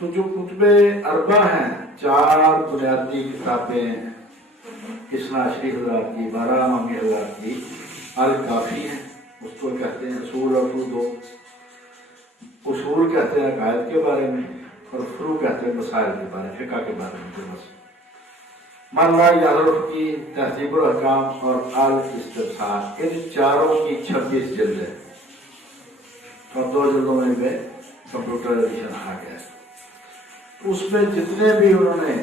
تو جو کتب اربع ہیں، 4 بنیادی کتابیں اثنا عشری حضرات کی، 12 امامی حضرات کی، الکافی ہیں، اس کو کہتے ہیں اصول، اور دو اصول کہتے ہیں عقائد کے بارے میں، اور فروع کہتے ہیں مسائل کے بارے میں، فقہ کے بارے میں. من لا یعرف کی تہذیب الاحکام اور الاستبصار، ان چاروں کی 26 جلد ہے، اور 2 جلدوں میں کمپیوٹر ایڈیشن آ گیا ہے. اس میں جتنے بھی انہوں نے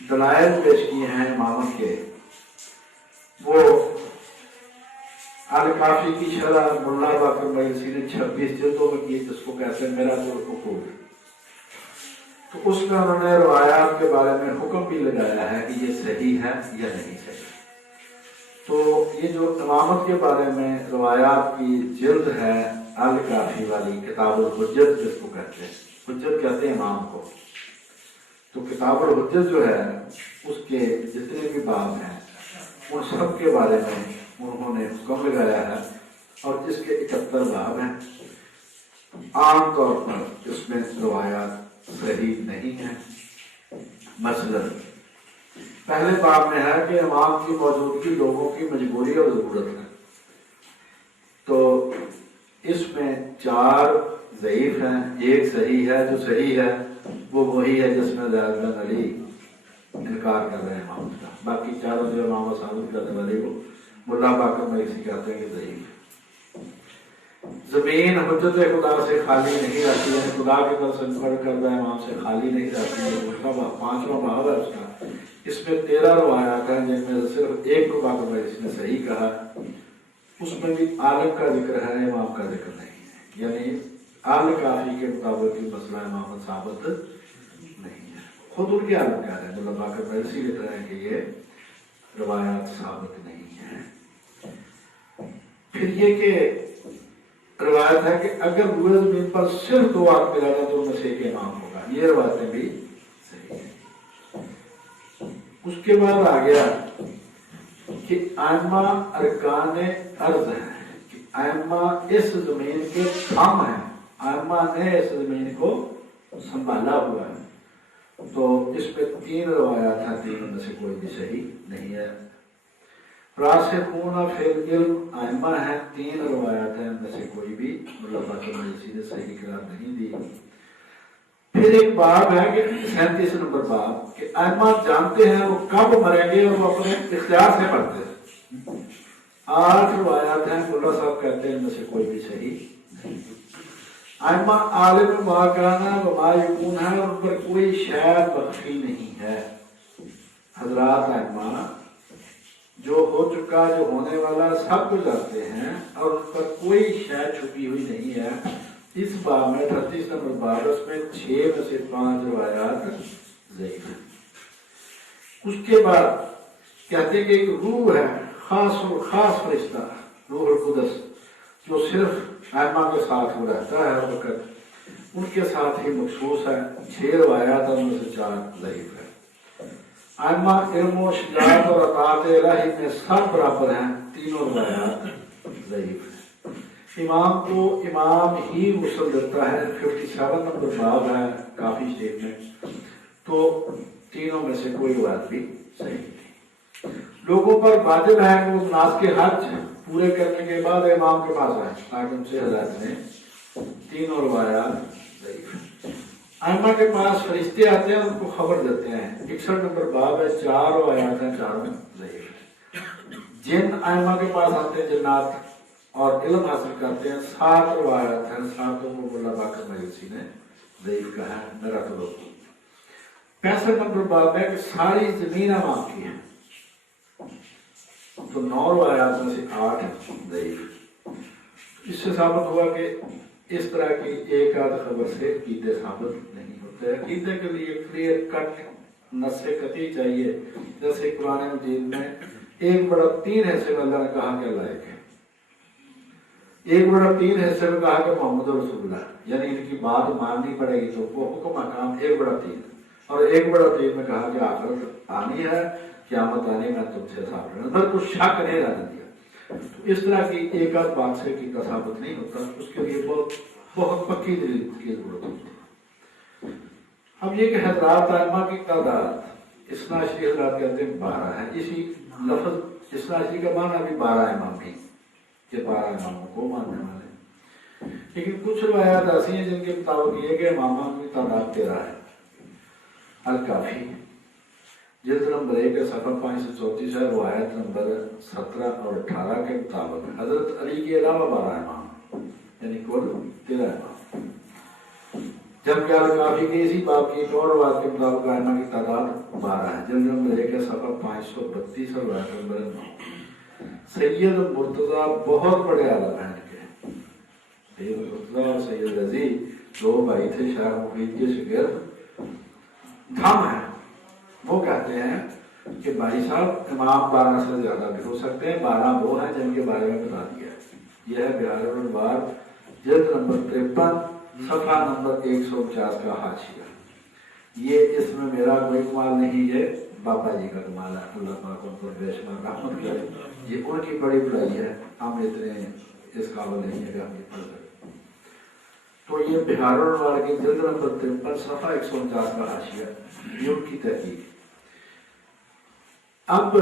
دلائل پیش کیے ہیں امامت کے، وہ الکافی کی شرح ملا باقر مجلسی نے 26 جلدوں میں کی، جس کو کہتے ہیں میراث العقول. تو اس میں انہوں نے روایات کے بارے میں حکم بھی لگایا ہے کہ یہ صحیح ہے یا نہیں صحیح. تو یہ جو امامت کے بارے میں روایات کی جلد ہے الکافی والی، کتاب الحجت جس کو کہتے ہیں، حجت کہتے ہیں امام کو. تو کتاب الحجت جو ہے اس کے جتنے بھی باب ہیں ان سب کے بارے میں انہوں نے حکم لگایا ہے، اور اس کے 71 باب ہیں. عام طور پر اس میں روایات صحیح نہیں ہیں. مثلا پہلے باب میں ہے کہ امام کی موجودگی لوگوں کی مجبوری اور ضرورت ہے. تو اس میں 4 ضعیف ہیں، 1 صحیح ہے. جو صحیح ہے وہ وہی ہے جس میں زید بن علی انکار کر رہے ہیں امام کا. باقی 4 جو امام ثابت کرنے والے کو ملا باقر مجلسی کہتے ہیں کہ ضعیف ہے. زمین حجت خدا سے خالی نہیں رہتی ہے، خدا کی طرف سے پڑھ کردہ امام سے خالی نہیں رہتی ہے. اس کا 5واں باب ہے اس کا. اس میں 13 روایات ہیں جن میں صرف 1 کو باقر مجلسی نے صحیح کہا. اس میں بھی عالم کا ذکر ہے، امام کا ذکر نہیں ہے. یعنی الکافی کے مطابق یہ مسئلہ امامت ثابت نہیں ہے. خود ان کے عالم کہہ رہے ہیں، مطلب باقر مجلسی لکھ رہے ہیں کہ یہ روایات ثابت نہیں ہیں. پھر یہ کہ روایت ہے کہ اگر روئے زمین پر صرف 2 آدمی رہنا تو ان میں سے ایک امام ہوگا. یہ روایتیں بھی صحیح ہیں. اس کے بعد آ گیا کہ ائمہ ارکان ارض ہیں، کہ ائمہ اس زمین کے تھم ہیں، ائمہ نے اس زمین کو سنبھالا ہوا ہے. تو اس پہ 3 روایات ہیں، 3 میں سے کوئی بھی صحیح نہیں ہے. راسخون فی العلم ائمہ ہیں، 3 روایات ہیں، ان میں سے کوئی بھی ملا باقر مجلسی نے صحیح قرار نہیں دی. پھر ایک باب ہے کہ 37 نمبر باب، کہ ائمہ جانتے ہیں وہ کب مریں گے اور وہ اپنے اختیار سے مرتے ہیں. 8 روایات ہیں، ملا صاحب کہتے ہیں ان میں سے کوئی بھی صحیح نہیں. ائمہ عالم ما کانا و ما یکون ہے، اور ان پر کوئی شے مخفی نہیں ہے. حضرات ائمہ جو ہو چکا، جو ہونے والا سب کو جانتے ہیں، اور ان پر کوئی شے چھپی ہوئی نہیں ہے. اس باب میں 38 نمبر باب، اس میں 6 میں سے 5 روایات ضعیف ہیں. اس کے بعد کہتے ہیں کہ ایک روح ہے، خاص خاص فرشتہ، روح القدس، جو صرف ائمہ کے ساتھ وہ رہتا ہے ہر وقت، ان کے ساتھ ہی مخصوص ہے. 6 روایات ان میں سے 4 ضعیف ہے. ائمہ علم و شجاعت اور اطاعت الہی میں سب برابر ہیں، 3 روایات ضعیف ہیں. امام کو امام ہی غسل دیتا ہے، 57 نمبر باب ہے کافی شریف میں. تو 3 میں سے کوئی روایت بھی صحیح نہیں. لوگوں پر واجب ہے کہ وہ مناسک حج پورے کرنے کے بعد امام کے پاس آئے، تاکہ ان سے ہدایت میں. 3 روایات ضعیف ہیں. ائمہ کے پاس فرشتے آتے ہیں، ان کو خبر دیتے ہیں، 61 نمبر باب ہے، 4 روایات ہیں، 4 میں ضعیف ہیں. جن ائمہ کے پاس آتے ہیں جنات اور علم حاصل کرتے ہیں، 7 روایات ہیں، 7 کو ملا باقر مجلسی نے ضعیف کہا ہے. میرا تو 65 نمبر باب ہے کہ ساری زمین امام کی ہے. تو 9 روایات میں سے 8 ضعیف. اس سے ثابت ہوا کہ اس طرح کی ایک آدھ خبر سے عقیدے ثابت نہیں ہوتے. عقیدے کے لیے کلیئر کٹ نص قطعی چاہیے. جیسے قرآن مجید میں 1/3 حصے میں اللہ نے کہا کہ اللہ ایک ہے، 1/3 حصے میں کہا کہ محمد رسول اللہ، یعنی ان کی بات ماننی پڑے گی. تو وہ حکم احکام 1/3، اور 1/3 میں کہا کہ آخرت آنی ہے، قیامت آنی، میں تم سے ثابت ہے، پر کچھ شک نہیں رہنے دیا. تو اس طرح کی ایک آدھ بات سے عقیدہ ثابت نہیں ہوتا، اس کے لیے بہت پکی دلیل کی ضرورت ہوتی ہے. اب یہ کہ حضرات ائمہ کی تعداد اثنا عشری حضرات کہتے ہیں 12 ہے. اسی لفظ اثنا عشری کا معنی بھی 12 امام بھی کہ 12 اماموں کو ماننے والے. لیکن کچھ روایات ایسی ہیں جن کے مطابق یہ کہ اماموں کی تعداد 13 ہے. الکافی جلد نمبر 1 صفحہ 534 ہے. روایت نمبر 17 اور 18 کے مطابق حضرت علی کے علاوہ 12 امام یعنی کل 13 امام. جبکہ الکافی کے اسی باب کی ایک اور روایت کے مطابق ائمہ کی تعداد 12 ہے. جلد نمبر 1 صفحہ 532 اور روایت نمبر 9. سید مرتضیٰ بہت بڑے عالم ہیں ان کے. سید مرتضیٰ اور سید رضی 2 بھائی تھے شاہ مفید کے شاگرد. دھم ہے. وہ کہتے ہیں کہ بھائی صاحب امام 12 سے زیادہ بھی ہو سکتے ہیں. 12 وہ ہیں جن کے بارے میں بتا دیا. یہ ہے بہار الانوار جلد نمبر 53 صفحہ نمبر 149 کا حاشیہ. یہ اس میں میرا کوئی کمال نہیں ہے، بابا جی کا کمال ہے. اللہ پاک ان پر بے شمار رحمت کرے. یہ ان کی بڑی بڑائی ہے. ہم اتنے اس قابل نہیں ہے کہ ہم یہ پڑھ سکیں. تو یہ بہار الانوار کی جلد نمبر 53 صفحہ 149 کا حاشیہ یہ ان کی تحقیق. اب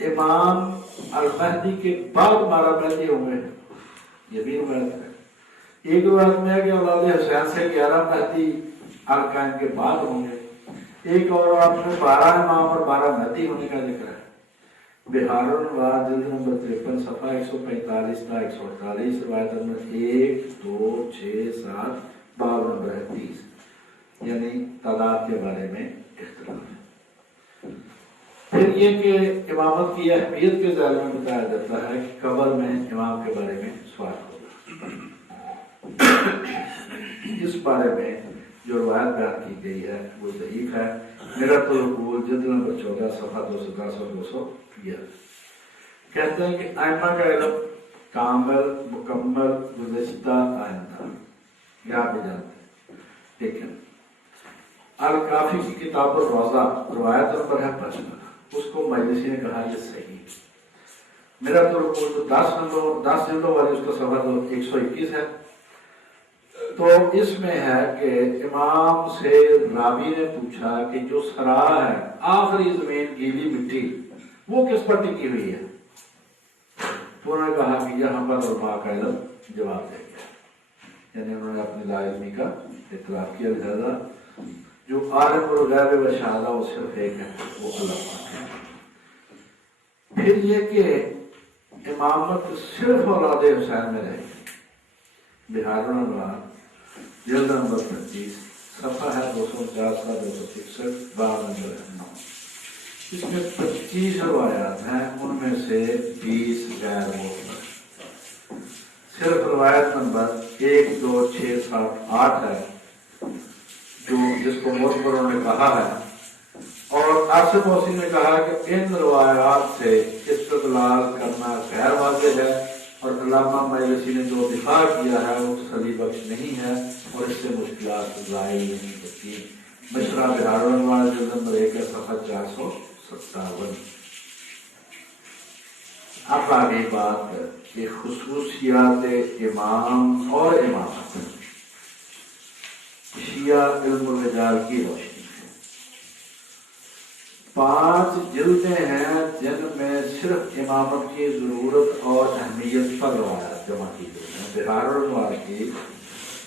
امام المہدی کے بعد ہمارا مہدی ہوں گے، یہ بھی روایت ہے. ایک روایت میں ہے کہ اولاد حسین سے 11 مہدی ارکان کے بعد ہوں گے. ایک اور روایت میں 12 امام اور 12 مہدی ہونے کا ذکر ہے. بہار الانوار جلد نمبر 53 صفحہ 145 تا 148 روایت نمبر 1 2 6 7 باب نمبر 30 یعنی تعداد کے بارے میں اختلاف ہے. پھر یہ کہ امامت کی اہمیت کے ذیل میں بتایا جاتا ہے کہ قبر میں امام کے بارے میں سوال ہوگا. اس بارے میں جو روایت بیان کی گئی ہے وہ ضعیف ہے. میرت العقول جلد نمبر 14 صفحہ 210 اور 211 کہتے ہیں کہ ائمہ کا علم کامل مکمل گزشتہ آئندہ یہ آپ بھی جانتے ہیں. لیکن الکافی کی کتاب الروضہ روایت نمبر ہے 55 اس کو مجلسی نے کہا یہ صحیح. میرا تو 10 جلدوں والی اس کا صفحہ 121 ہے. تو اس میں ہے کہ امام سے راوی نے پوچھا کہ جو سرا ہے آخری زمین گیلی مٹی وہ کس پر ٹکی ہوئی ہے؟ تو انہوں نے کہا کہ یہاں پر علماء کا علم جواب دے گیا. یعنی انہوں نے اپنی لا علمی کا اعتراف کیا. لہذا جو عالم الغیب و شہادہ وہ صرف ایک ہے، وہ اللہ پاک ہے. پھر یہ کہ امامت صرف اولاد حسین میں رہے. بہار الانوار جلد نمبر 25 صفحہ ہے 249 کا 261 باب نمبر 9. اس میں 25 روایات ہیں، ان میں سے 20 غیر معتبر. صرف روایت نمبر 1 2 6 7 8 ہے جو جس کو معتبر انہوں نے کہا ہے. اور آصف موسی نے کہا کہ ان روایات سے استدلال کرنا غیر واضح ہے اور علامہ مجلسی نے جو دفاع کیا ہے وہ تسلی بخش نہیں ہے اور اس سے مشکلات ظاہر نہیں ہوتی. مشرع بہار الانوار جلد نمبر 1 صفحہ 457. اب آگے بات کہ خصوصیات امام اور امامت شیعہ علم الرجال کی روشنی. 5 جلدیں ہیں جن میں صرف امامت کی ضرورت اور اہمیت پر روایات جمع کی گئی ہیں. بہار الانوار کی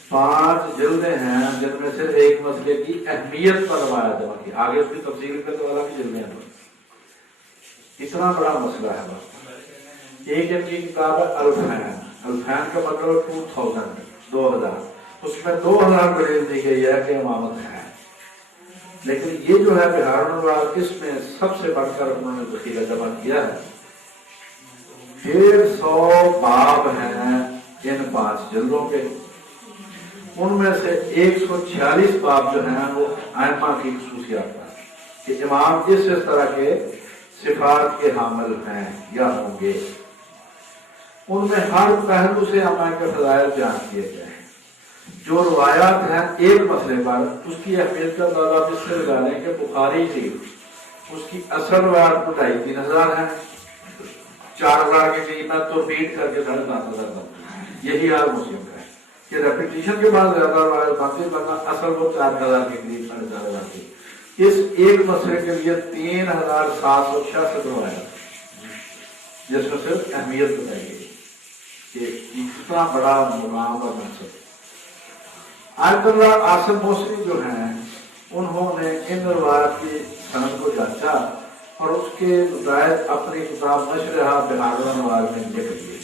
5 جلدیں ہیں جن میں صرف ایک مسئلے کی اہمیت پر روایات جمع کی. آگے اس کی تفصیل پہ تو الگ جلدیں ہیں. اتنا بڑا مسئلہ ہے. بس ایک ان کی کتاب ہے الفین. الفین کا مطلب 2000 اس میں 2000 دلیل دی گئی ہے کہ امامت ہے. لیکن یہ جو ہے بہار الانوار اس میں سب سے بڑھ کر انہوں نے ذخیرہ جمع کیا ہے. 150 باب ہیں ان 5 جلدوں کے. ان میں سے 146 باب جو ہیں وہ ائمہ کی خصوصیات ہیں کہ امام اس طرح کے صفات کے حامل ہیں یا ہوں گے. ان میں ہر پہلو سے ائمہ کے فضائل بیان کیے گئے ہیں. جو روایات ہیں ایک مسئلے پر اس کی اہمیت کا اندازہ آپ اس سے لگا لیں کہ بخاری تھی اس کی اصل روایات کو 2,500 ہے. 4,000 کے قریب میں تو ریڈ کر کے 7,500 یہی حال مسلم کا ہے. کہ ریپیٹیشن کے بعد زیادہ روایت باقی بننا اصل وہ 4000 کے قریب 4500 کی. اس ایک مسئلے کے لیے 3766 روایت جس میں صرف اہمیت بتائی گئی کہ اتنا بڑا مقام اور منصب. آیت اللہ عاصم موصلی جو ہیں انہوں نے ان روایت کی سند کو جانچا اور اس کے متعلق اپنی کتاب نشرحہ بہار الانوار میں ذکر کیے.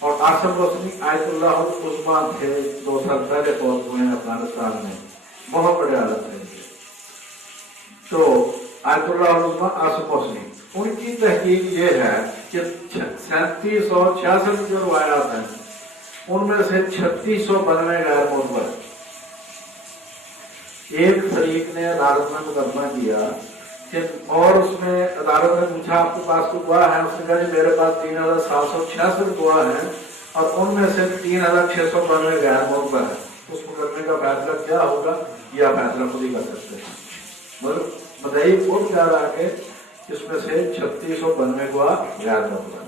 اور عاصم موصلی آیت اللہ العظمیٰ تھے، 2 سال پہلے فوت ہوئے ہیں افغانستان میں، بہت بڑے حالت میں تھے. تو آیت اللہ العظمیٰ عاصم موصلی ان کی تحقیق یہ ہے کہ 3766 جو روایات ہیں ان میں سے 3692 غیر معتبر. ایک فریق نے عدالت میں مقدمہ کیا کہ اور اس میں عدالت نے پوچھا آپ کے پاس کوئی گواہ ہے؟ اس نے کہا جی میرے پاس 3766 گواہ ہیں اور ان میں سے 3692 غیر معتبر ہے. اس مقدمے کا فیصلہ کیا ہوگا یہ فیصلہ خود ہی کر سکتے ہیں. مطلب مدعی اٹھ جا رہا ہے کہ اس میں سے 3692 گواہ غیر معتبر.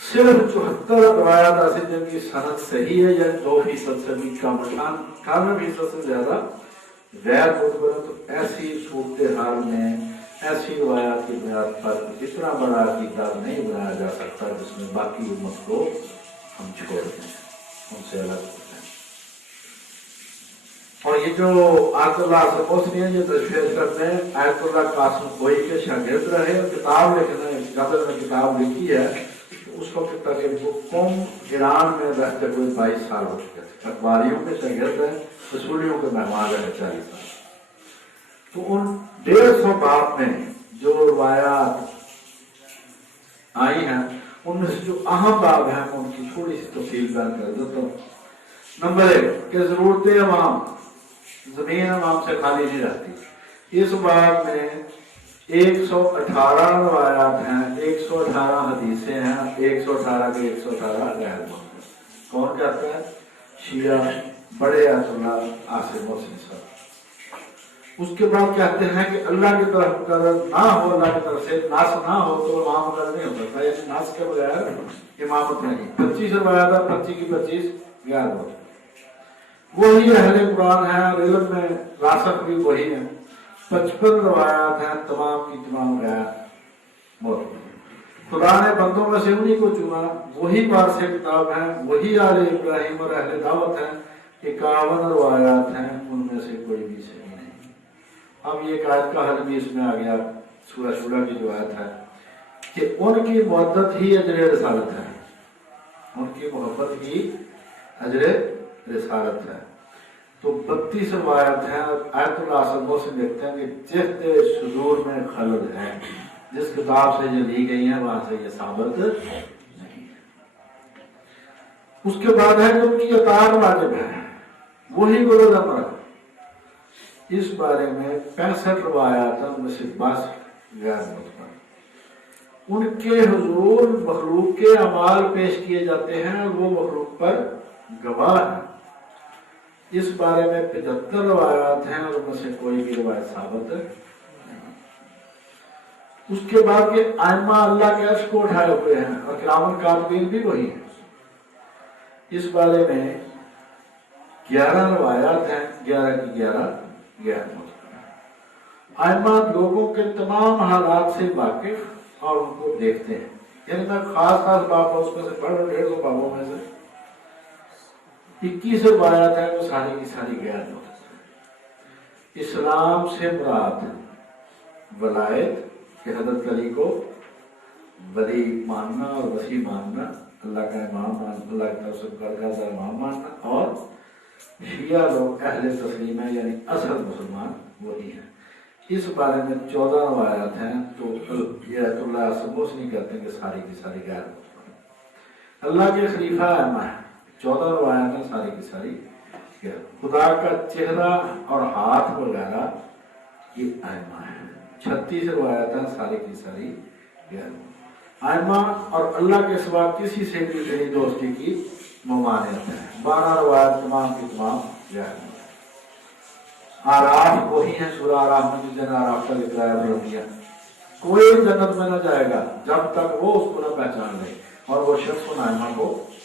صرف 74 روایات ایسی جن کی سند صحیح ہے یا 2% سے بھی کم، 98% سے زیادہ غیر معتبر ہے. تو ایسی صورتحال میں ایسی روایات کی بنیاد پر اتنا بڑا عقیدہ نہیں بنایا جا سکتا جس میں باقی امت کو ہم چھوڑ دیں، ان سے الگ ہوتے ہیں. اور یہ جو آیت اللہ عاصم موصلی ہیں یہ تشریح کرتے ہیں آیت اللہ قاسم کوئی کے شاگرد رہے اور کتاب لکھنے قدر میں کتاب لکھی ہے. اس وقت تک ان کو قوم ایران میں رہتے ہوئے 22 سال ہو چکے تھے. اخباریوں کے شاگرد ہیں، رسولیوں کے مہمان رہے 40 سال. تو ان 150 باب میں جو روایات آئی ہیں ان میں سے جو اہم باب ہیں ان کی تھوڑی سی تفصیل بیان کر دیتا ہوں. نمبر 1 کہ ضرورت عوام، زمین عوام سے خالی نہیں رہتی. اس باب میں 118 روایات ہیں، 118 حدیثیں ہیں، 118 کے 118 غیر معتبر. کون کہتے ہیں؟ شیعہ بڑے آیت اللہ عاصم موصلی صاحب. اس کے بعد کہتے ہیں کہ اللہ کی طرف مقرر نہ ہو، اللہ کی طرف سے ناس نہ ہو تو امام مقرر نہیں ہو سکتا. یعنی ناس کے بغیر امامت نہیں. 25 روایات ہیں، 25 کی 25 غیر معتبر. وہی اہل قرآن ہیں اور علم میں راسخ بھی وہی ہیں. 55 روایات ہیں، تمام کی تمام غیر معتبر. خدا نے بندوں میں سے انہی کو چنا، وہی وارث کتاب ہیں، وہی آل ابراہیم اور اہل دعوت ہیں. 51 روایات ہیں، ان میں سے کوئی بھی صحیح نہیں. اب یہ ایک آیت کا حل بھی اس میں آ گیا. سورہ شورا کی جو آیت ہے کہ ان کی محبت ہی اجر رسالت ہے، ان کی محبت ہی اجر رسالت ہے. تو 32 روایت ہیں. آیت اللہ عاصم موصلی لکھتے ہیں کہ جہد صدور میں خلل ہے، جس کتاب سے یہ لی گئی ہیں وہاں سے یہ ثابت نہیں ہے. اس کے بعد ہے کہ ان کی اطاعت واجب ہے، وہی گرد امر. اس بارے میں 65 روایات ہیں، ان میں سے 22 غیر معتبر. ان کے حضور مخلوق کے اعمال پیش کیے جاتے ہیں اور وہ مخلوق پر گواہ ہیں. اس بارے میں 75 روایات ہیں اور ان میں سے کوئی بھی روایت ثابت نہیں. اس کے بعد کہ ائمہ اللہ کے عرش کو اٹھائے ہوئے ہیں اور کرام کاتبین بھی وہی ہیں. اس بارے میں 11 روایات ہیں، 11 کی 11 غیر معتبر. ائمہ لوگوں کے تمام حالات سے واقف اور ان کو دیکھتے ہیں. یعنی میں خاص باب اس میں سے پڑھ 150 بابوں میں سے 21 روایات ہیں، وہ ساری کی ساری غیر معتبر. اسلام سے مراد ولایت کہ حضرت علی کو ولی ماننا اور وسیع ماننا، اللہ کا امام ماننا، اللہ کی طرف سے برگزیدہ امام ماننا. اور شیعہ لوگ اہل تسلیم ہیں، یعنی اصل مسلمان وہی ہیں. اس بارے میں 14 روایات ہیں. تو یہ آیت اللہ عاصم موصلی کہتے ہیں کہ ساری کی ساری غیر معتبر. اللہ کے خلیفہ ائمہ ہیں، 14 روایات ہیں، ساری کی ساری غیر. خدا کا چہرہ اور ہاتھ وغیرہ یہ ائمہ ہیں. 36 روایات ہیں، ساری کی ساری غیر. ائمہ اور اللہ کے سوا کسی سے بھی دلی دوستی کی ممانعت ہے. 12 روایات تمام کی تمام غیر. آراف وہی ہیں، سورہ آراف میں جن آراف کا ذکر آیا ہے. کوئی جنت میں نہ جائے گا جب تک وہ اس کو نہ پہچان لے اور وہ شخص ان ائمہ کو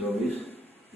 24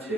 6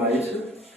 22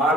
8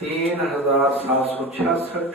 3766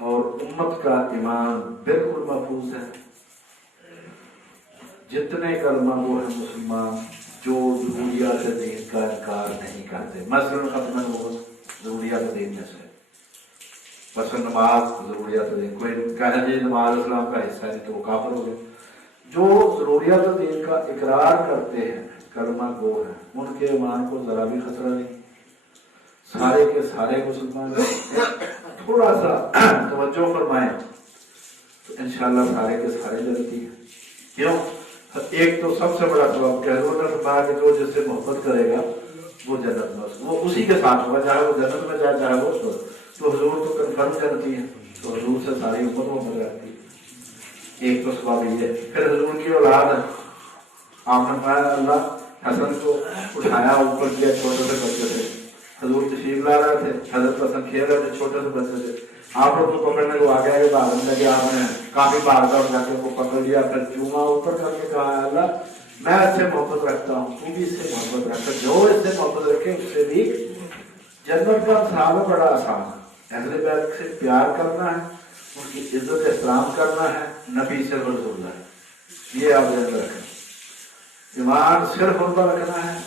اور امت کا ایمان بالکل محفوظ ہے. جتنے کلمہ وہ ہے مسلمان جو ضروریات دین کا انکار نہیں کرتے. مثلاً ختم وہ ضروریات دین میں سے بس نماز ضروریات دین، کوئی کہہ جی نماز اسلام کا حصہ نہیں تو وہ کافر ہو گئے. جو ضروریات دین کا اقرار کرتے ہیں کلمہ گو ہیں ان کے ایمان کو ذرا بھی خطرہ نہیں. سارے کے سارے مسلمان تھوڑا سا توجہ فرمائیں تو انشاءاللہ سارے کے سارے جنتی ہیں. کیوں؟ ایک تو سب سے بڑا سبب کہ حضور نے فرمایا کہ جو جس سے محبت کرے گا وہ جنت میں وہ اسی کے ساتھ ہوگا، چاہے وہ جنت میں جائے چاہے وہ تو حضور تو کنفرم کرتی ہے تو حضور سے ساری امت محبت رہتی ہے. ایک تو سبب یہ ہے. پھر حضور کی اولاد ہے، آپ نے فرمایا اللہ حسن کو اٹھایا اوپر کیا چھوٹے سے بچے سے. حضور تشریف لا رہے تھے، حضرت حسن کھیل رہے تھے چھوٹے سے بچے سے. آپ لوگ کو پکڑنے کو آگے آگے بھاگنے لگے. آپ نے کافی بھاگ دوڑ کر کے کو پکڑ لیا، پھر چوما اوپر کر کے کہا اللہ میں اس سے محبت رکھتا ہوں، تو بھی اس سے محبت رکھتا. جو اس سے محبت رکھے اس سے بھی جنت کا سال بڑا آسان ہے. اہل بیت سے پیار کرنا ہے، ان کی عزت احترام کرنا ہے، نبی سے رسول ہے. یہ آپ ذہن رکھیں. ایمان صرف ان پر رکھنا ہے،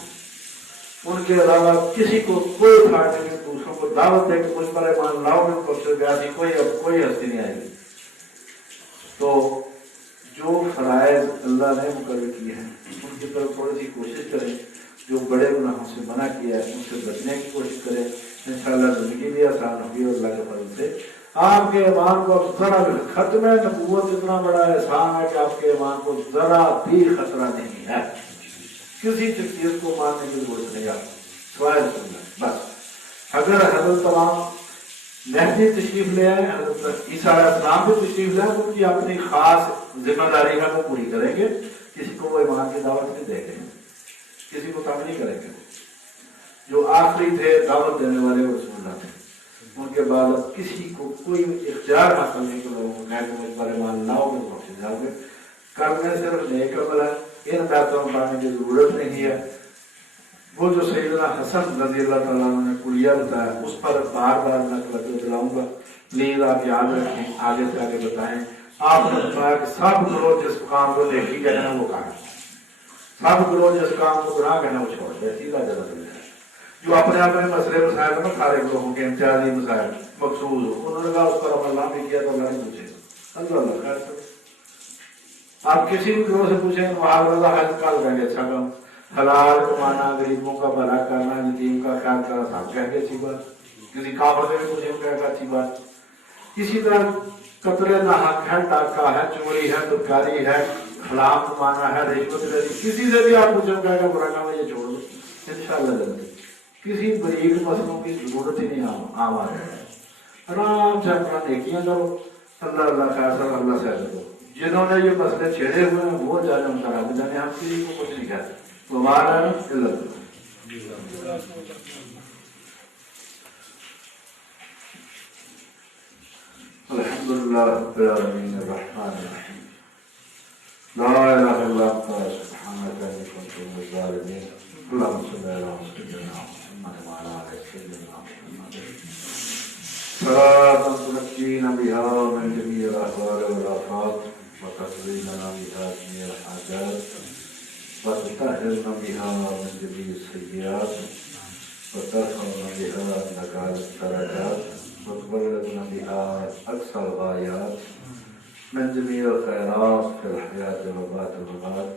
ان کے علاوہ کسی کو کوئی فائدہ نہیں. دوسروں کو دعوت دے کہ مجھ پر ایمان لاؤ گے تو سے ایسی کوئی ہستی نہیں آئے گی. تو جو فرائض اللہ نے مقرر کیے ہیں ان کی طرف تھوڑی سی کوشش کریں. جو بڑے گناہوں سے منع کیا ہے ان سے بچنے کی کوشش کریں. انشاءاللہ زندگی بھی آسان ہوگی اور اللہ کے فضل سے آپ کے ایمان کو ذرا بھی ختم نبوت اتنا بڑا احسان ہے کہ آپ کے ایمان کو ذرا بھی خطرہ نہیں ہے. کسی چیز کو ماننے کی ضرورت نہیں آپ سوائے سننا. بس اگر حضرت تمام مہدی تشریف لے آئے، حضرت عیسیٰ علیہ السلام بھی تشریف لے آئے، ان کی اپنی خاص ذمہ داری ہے وہ پوری کریں گے. کسی کو وہ ایمان کی دعوت نہیں دیں گے، کسی کو تنگ نہیں کریں گے. جو آخری تھے دعوت دینے والے وہ رسول اللہ تھے. ان کے بعد کسی کو کوئی اختیار حاصل نہیں کہ لوگوں کو کہہ کہ مجھ پر ایمان لاؤ گے بخشے جاؤ گے. کرنے صرف نیک عمل ہے، ان باتوں میں پڑھنے کی ضرورت نہیں ہے. وہ جو سیدنا حسن رضی اللہ تعالیٰ عنہ نے کلیہ بتایا اس پر بار بار میں توجہ دلاؤں گا. پلیز آپ یاد رکھیں، آگے سے آگے بتائیں. آپ نے بتایا کہ سب گروہ جس کام کو نیکی کہنا وہ کام، سب گروہ جس کام کو گناہ کہنا وہ چھوڑ دے. سیدھا جلد ہے. جو اپنے اپنے مسئلے مسائل میں سارے گروہوں کے امتیازی مسائل مقصود ہو انہوں نے کہا اس پر عمل نہ بھی کیا تو اللہ نہیں پوچھے گا. اللہ خیر سے آپ کسی بھی گروہ سے پوچھیں تو وہاں اللہ حل کال کہیں گے اچھا کام، حلال کمانا، غریبوں کا بھلا کرنا، یتیم کا خیال کرنا، سب کہیں گے اچھی بات. کسی کافر سے بھی پوچھیں کہے گا اچھی بات. اسی طرح قتل ناحق ہے، ڈاکہ ہے، چوری ہے، بدکاری ہے، حلال کمانا ہے، رشوت لینی، کسی سے بھی آپ پوچھیں کہے گا برا کام ہے یہ چھوڑ دو انشاءاللہ جلدی. کسی بریک مسئلوں کی ضرورت ہی نہیں آ رہی ہے. آرام سے اپنا نیکیاں کرو، اللہ اللہ خیر سب اللہ سے کرو. جنہوں نے یہ مسئلے چھیڑے ہوئے ہیں وہ جانے ان کا رب جانے، ہم کسی کو کچھ نہیں کہتے. الحمد للہ رب العالمین الرحمن الرحیم لا الہ الا انت سبحانک انی کنت من الظالمین. اللهم صل على سيدنا محمد وعلى آل سيدنا محمد صلاة تنجينا بها من جميع الأهوال والآفات وتقضي لنا بها جميع الحاجات وتطهرنا بها من جميع السيئات وترفعنا بها عندك على الدرجات وتبلغنا بها أقصى الغايات من جميع الخيرات في الحياة وبعد الممات.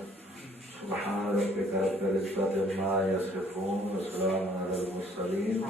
سبحان ربك رب العزة عما يصفون وسلام على المرسلين.